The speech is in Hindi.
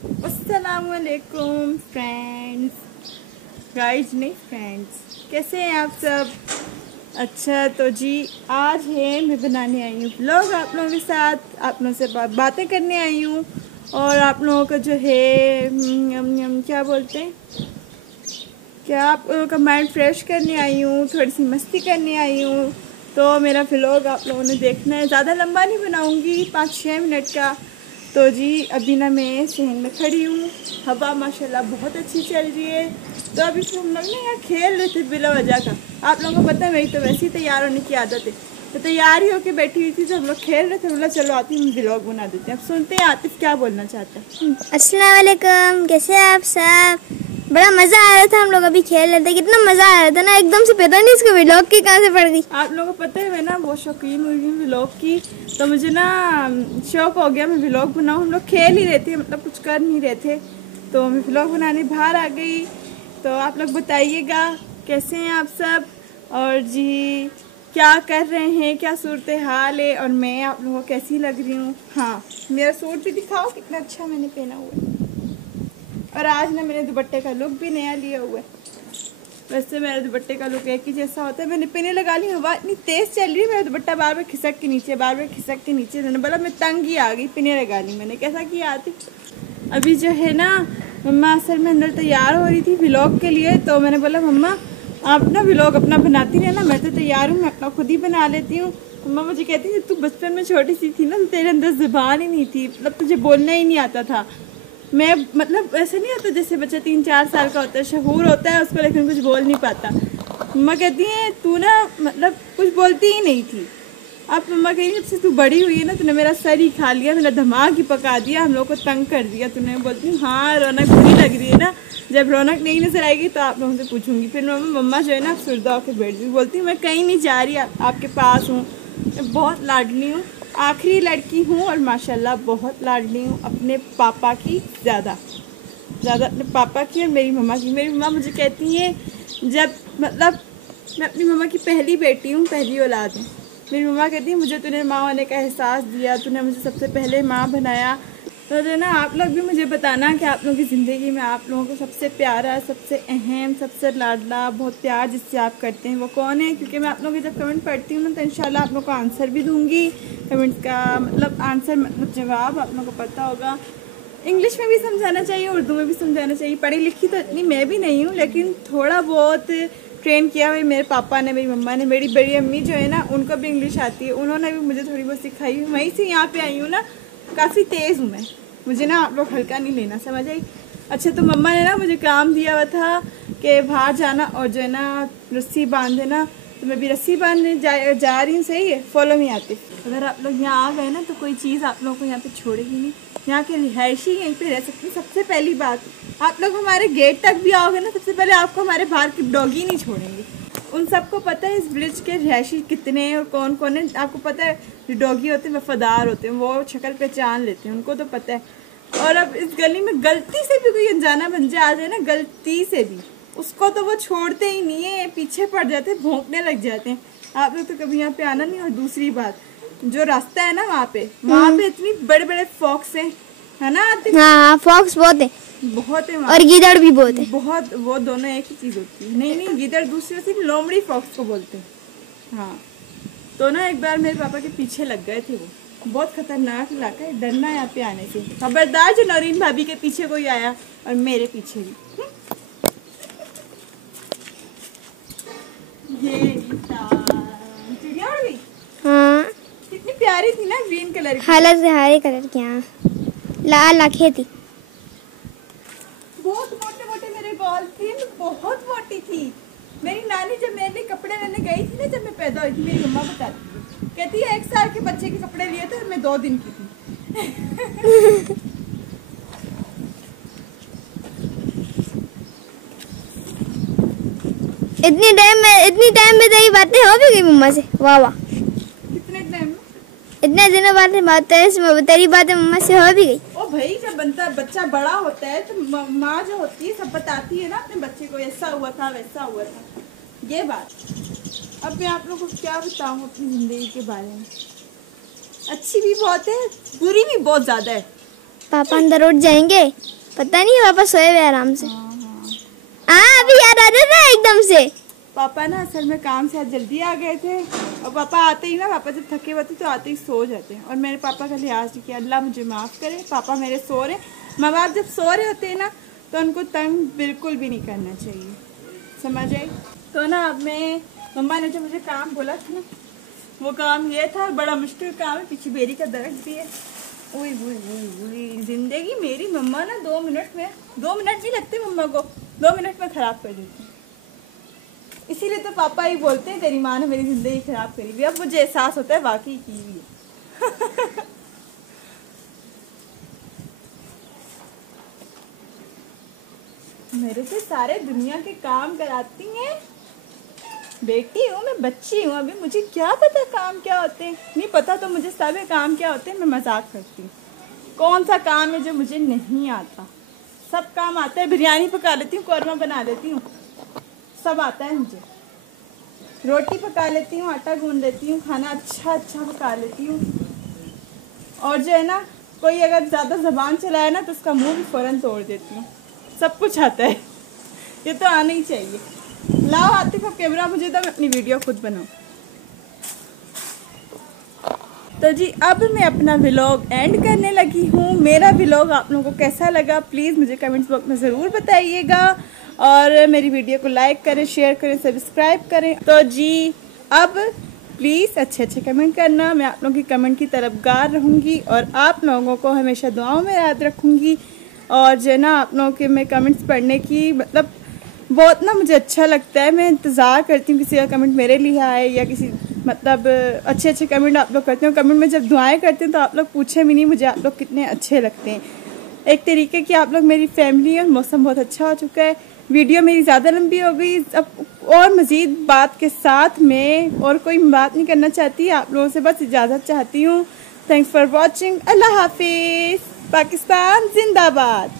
अस्सलामुअलैकुम फ्रेंड्स, गाइस नहीं फ्रेंड्स, कैसे हैं आप सब। अच्छा तो जी आज है मैं बनाने आई हूँ व्लॉग आप लोगों के साथ, आप लोगों से बातें करने आई हूँ और आप लोगों का जो है क्या बोलते हैं, क्या आप लोगों का माइंड फ्रेश करने आई हूँ, थोड़ी सी मस्ती करने आई हूँ। तो मेरा व्लॉग आप लोगों ने देखना है, ज़्यादा लंबा नहीं बनाऊँगी, 5-6 मिनट का। तो जी अभी ना मैं सहन में खड़ी हूँ, हवा माशाल्लाह बहुत अच्छी चल रही है। तो अभी हम लोग ना यहाँ खेल रहे थे बिला वजह का। आप लोगों को पता है मेरी तो वैसे ही तैयार होने की आदत है, तो तैयार ही होकर बैठी हुई थी तो हम लोग खेल रहे थे। बोला चलो आती हम व्लॉग बना देते हैं। अब सुनते हैं आतिफ क्या बोलना चाहता है। अस्सलाम वालेकुम, कैसे हैं आप सब। बड़ा मज़ा आ रहा था, हम लोग अभी खेल रहे थे, कितना मज़ा आ रहा था ना, एकदम से पता नहीं इसको व्लॉग की कहाँ से पड़ गई। आप लोगों को पता है मैं ना बहुत शौकीन हुई हूँ व्लॉग की, तो मुझे ना शौक हो गया मैं व्लॉग बनाऊँ। हम लोग खेल ही रहे थे, मतलब कुछ कर नहीं रहे थे, तो मैं व्लॉग बनाने बाहर आ गई। तो आप लोग बताइएगा कैसे हैं आप सब, और जी क्या कर रहे हैं, क्या सूरत हाल है, और मैं आप लोगों को कैसी लग रही हूँ। हाँ मेरा सूट भी दिखाओ कितना अच्छा मैंने पहना हुआ है, और आज ना मैंने दुपट्टे का लुक भी नया लिया हुआ है। वैसे मेरा दुपट्टे का लुक एक ही जैसा होता है। मैंने पिने लगा ली, हवा इतनी तेज़ चल रही है, मेरा दुपट्टा बार बार खिसक के नीचे, बार बार खिसक के नीचे। मैंने बोला मैं तंग ही आ गई, पिने लगा ली मैंने। कैसा किया आती। अभी जो है ना मम्मा असल में अंदर तैयार हो रही थी व्लॉग के लिए, तो मैंने बोला मम्मा आप ना व्लॉग अपना बनाती रहना, मैं तो तैयार हूँ, मैं अपना खुद ही बना लेती हूँ। मम्मा मुझे कहती थी तू बचपन में छोटी सी थी ना, तो तेरे अंदर ज़ुबान ही नहीं थी, मतलब तुझे बोलना ही नहीं आता था। मैं मतलब ऐसे नहीं होता जैसे बच्चा 3-4 साल का होता है, शहूर होता है उसको, लेकिन कुछ बोल नहीं पाता। मम्मा कहती हैं तू ना मतलब कुछ बोलती ही नहीं थी। अब मम्मा कह रही जब से तू बड़ी हुई है ना, तूने मेरा सर ही खा लिया, मेरा दिमाग ही पका दिया, हम लोग को तंग कर दिया तूने। बोलती हूँ हाँ रौनक बुरी लग रही है ना, जब रौनक नहीं नजर आएगी तो आप लोगों से पूछूंगी। फिर मम्मा जो है ना सुरदा होकर बैठ गई, बोलती हूँ मैं कहीं नहीं जा रही, आपके पास हूँ। मैं बहुत लाडली हूँ, आखिरी लड़की हूँ, और माशाल्लाह बहुत लाडली हूँ अपने पापा की, ज़्यादा अपने पापा की और मेरी मम्मा की। मेरी मम्मा मुझे कहती है जब मतलब मैं अपनी मम्मा की पहली बेटी हूँ, पहली औलाद हूँ। मेरी मम्मा कहती है मुझे तूने माँ होने का एहसास दिया, तूने मुझे सबसे पहले माँ बनाया। तो जो ना आप लोग भी मुझे बताना कि आप लोगों की ज़िंदगी में आप लोगों को सबसे प्यारा, सबसे अहम, सबसे लाडला, बहुत प्यार जिससे आप करते हैं वो कौन है। क्योंकि मैं आप लोगों के जब कमेंट पढ़ती हूँ ना, तो इंशाल्लाह आप लोगों को आंसर भी दूँगी। कमेंट का मतलब आंसर मतलब जवाब आप लोगों को पता होगा। इंग्लिश में भी समझाना चाहिए, उर्दू में भी समझाना चाहिए। पढ़ी लिखी तो इतनी मैं भी नहीं हूँ, लेकिन थोड़ा बहुत ट्रेन किया हुआ मेरे पापा ने, मेरी मम्मा ने। मेरी बड़ी अम्मी जो है ना उनको भी इंग्लिश आती है, उन्होंने भी मुझे थोड़ी बहुत सिखाई हुई। वहीं से यहाँ पे आई हूँ ना, काफ़ी तेज़ हूँ मैं, मुझे ना आप लोग हल्का नहीं लेना, समझ आई। अच्छा तो मम्मा ने ना मुझे काम दिया हुआ था कि बाहर जाना और जो है ना रस्सी बांध देना, तो मैं भी रस्सी बांधने जा रही हूँ। सही है, फॉलो मी आती। अगर आप लोग यहाँ आ गए ना तो कोई चीज़ आप लोगों को यहाँ पे छोड़ेगी नहीं, यहाँ के रिहायशी यहीं पे रह सकते। सबसे पहली बात, आप लोग हमारे गेट तक भी आओगे ना, सबसे पहले आपको हमारे बाहर की डॉगी नहीं छोड़ेंगे। उन सबको पता है इस ब्रिज के रिहायशी कितने हैं और कौन कौन है। आपको पता है जो डॉगी होते हैं वफादार होते हैं, वो शक्ल पहचान लेते हैं, उनको तो पता है। और अब इस गली में गलती से भी कोई अनजाना बंजा आ जाए ना, गलती से भी, उसको तो वो छोड़ते ही नहीं है, पीछे पड़ जाते हैं, भौंकने लग जाते हैं। आप लोग तो कभी यहाँ पे आना नहीं। और दूसरी बात, जो रास्ता है ना वहाँ पे इतनी बड़े बड़े फॉक्स हैं, है ना। हाँ फॉक्स बहुत है, बहुत है और गीदड़ भी बहुत है। बहुत, वो दोनों एक ही चीज़ होती है। नहीं गीदड़ दूसरे, सिर्फ लोमड़ी फॉक्स को बोलते हैं। हाँ तो ना एक बार मेरे पापा के पीछे लग गए थे, वो बहुत खतरनाक इलाका है, डरना है यहाँ पे आने से। खबरदार जो नौरीन भाभी के पीछे कोई आया, और मेरे पीछे भी। ये चिड़िया उड़ गई। हाँ कितनी प्यारी थी ना, ग्रीन कलर की। हालत से हरे कलर की, हाँ लाल आँखें थी। बहुत मोटे मोटे मेरे बाल थे, बहुत मोटी थी। मेरी नानी जब मैंने कपड़े लेने गई थी ना, जब मैं पैदा हुई थी, मेरी मम्मा बताती थी, कहती है 1 साल के बच्चे के कपड़े लिए थे और मैं 2 दिन की थी। इतनी टाइम में तेरी बातें हो भी गई मम्मा से। वाह वाह, कितने टाइम में? इतने दिनों बाद तेरी बातें मम्मा से हो भी गई। ओ भाई जब बच्चा बड़ा होता है तो माँ जो होती है सब बताती है ना अपने बच्चे को, ऐसा हुआ था वैसा हुआ था, ये बात। अब मैं आप लोगों को क्या बताऊँ अपनी ज़िंदगी के बारे में। अच्छी भी बहुत है, बुरी भी बहुत ज़्यादा है। पापा अंदर उठ जाएंगे, पता नहीं पापा सोए हुए आराम से। हाँ अभी याद आ जाता है एकदम से। पापा ना असल में काम से आज जल्दी आ गए थे और पापा आते ही ना, पापा जब थके होते तो आते ही सो जाते हैं और मेरे पापा का लिहाज नहीं किया। अल्लाह मुझे माफ़ करे, पापा मेरे सो रहे। माँ बाप जब सो रहे होते हैं ना तो उनको तंग बिल्कुल भी नहीं करना चाहिए, समझ आई। तो ना अब मैं, मम्मा ने जो मुझे काम बोला था ना वो काम ये था, बड़ा मुश्किल काम है। पीछे बेरी का दरख्त भी है। उई उई उई उई, जिंदगी मेरी मम्मा ना 2 मिनट नहीं लगते मम्मा को, 2 मिनट में ख़राब कर देती। इसीलिए तो पापा ही बोलते हैं तेरी माँ ने मेरी ज़िंदगी ख़राब करी हुई। अब मुझे एहसास होता है वाकई की हुई है। मेरे से सारे दुनिया के काम कराती हैं। बेटी हूँ मैं, बच्ची हूँ अभी, मुझे क्या पता काम क्या होते हैं। नहीं पता तो मुझे सब काम क्या होते हैं। मैं मजाक करती हूँ। कौन सा काम है जो मुझे नहीं आता? सब काम आता है। बिरयानी पका लेती हूँ, कौरमा बना लेती हूँ, सब आता है मुझे। रोटी पका लेती हूँ, आटा गूंद लेती हूँ, खाना अच्छा पका लेती हूँ। और जो है ना, कोई अगर ज़्यादा ज़बान चलाए ना तो उसका मुंह भी फ़ौरन तोड़ देती हूँ। सब कुछ आता है, ये तो आना ही चाहिए। लाओ आतिफ अब कैमरा मुझे, तो मैं अपनी वीडियो खुद बनाऊँ। तो जी अब मैं अपना व्लॉग एंड करने लगी हूँ। मेरा व्लॉग आप लोगों को कैसा लगा प्लीज़ मुझे कमेंट्स बॉक्स में ज़रूर बताइएगा और मेरी वीडियो को लाइक करें, शेयर करें, सब्सक्राइब करें। तो जी अब प्लीज़ अच्छे कमेंट करना। मैं आप लोगों की कमेंट की तरफदार रहूँगी और आप लोगों को हमेशा दुआओं में याद रखूँगी। और जो है ना, आप लोगों के मैं कमेंट्स पढ़ने की मतलब बहुत ना मुझे अच्छा लगता है। मैं इंतज़ार करती हूँ किसी का कमेंट मेरे लिए आए या किसी मतलब अच्छे कमेंट आप लोग करते हो। कमेंट में जब दुआएं करते हैं तो आप लोग पूछे भी नहीं मुझे आप लोग कितने अच्छे लगते हैं। एक तरीके की आप लोग मेरी फैमिली है। मौसम बहुत अच्छा हो चुका है। वीडियो मेरी ज़्यादा लंबी हो गई अब और मज़ीद बात के साथ में और कोई बात नहीं करना चाहती। आप लोगों से बस इजाज़त चाहती हूँ। Thanks for watching. अल्लाह हाफिज़। पाकिस्तान जिंदाबाद।